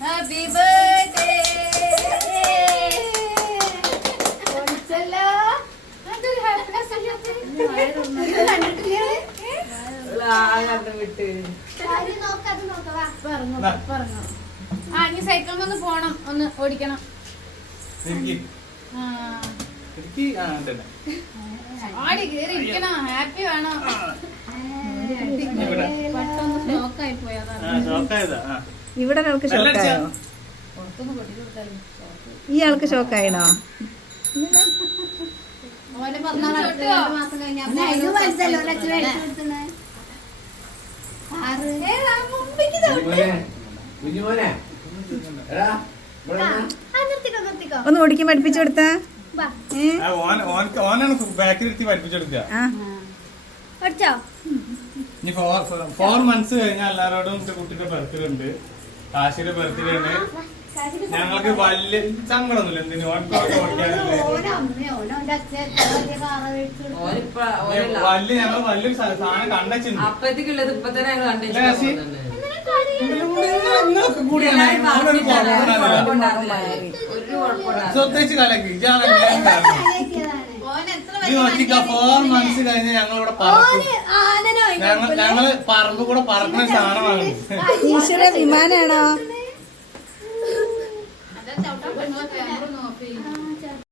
Happy birthday ഇനി സൈക്കിളിൽ ഒന്ന് പോണം, ഒന്ന് ഓടിക്കണം. ആടി കേറി ഇരിക്കണം, ഹാപ്പി വേണോ? പെട്ടെന്ന് ഷോക്കായി പോയതാ. ഇവിടെ ഒരാൾക്ക് ഷോക്കായോ? ഈ ആൾക്ക് ഷോക്കായിണോ? ഓന്റെ പിറന്നാൾ 2 മാസം കഴിഞ്ഞാ ഒന്ന് ഓടിക്കാൻ പഠിപ്പിച്ചു കൊടുത്ത ബാക്കിലെത്തി പഠിപ്പിച്ചെടുക്കുക. 4 months കഴിഞ്ഞാൽ എല്ലാരോടും കുട്ടിയുടെ ബർത്ത്ഡേ ഉണ്ട്, കാശിയുടെ ബർത്ത്ഡേ ഉണ്ട്. ഞങ്ങൾക്ക് വലിയ സങ്കടമൊന്നുമില്ല. എന്തിനു വലിയ ഞങ്ങൾ വലിയൊരു സാധനം കണ്ടുവെച്ചിട്ടുണ്ട്. അപ്പഴത്തേക്കുള്ളത് ഇപ്പൊ തന്നെ ഞങ്ങൾ സ്വത്തേച്ച് കലക്കി 4 months കഴിഞ്ഞ് ഞങ്ങളിവിടെ പറക്കും. ഞങ്ങള് പറമ്പ് കൂടെ പറക്കുന്ന സാധനമാണ്. ഈശ്വര വിമാനാണോ?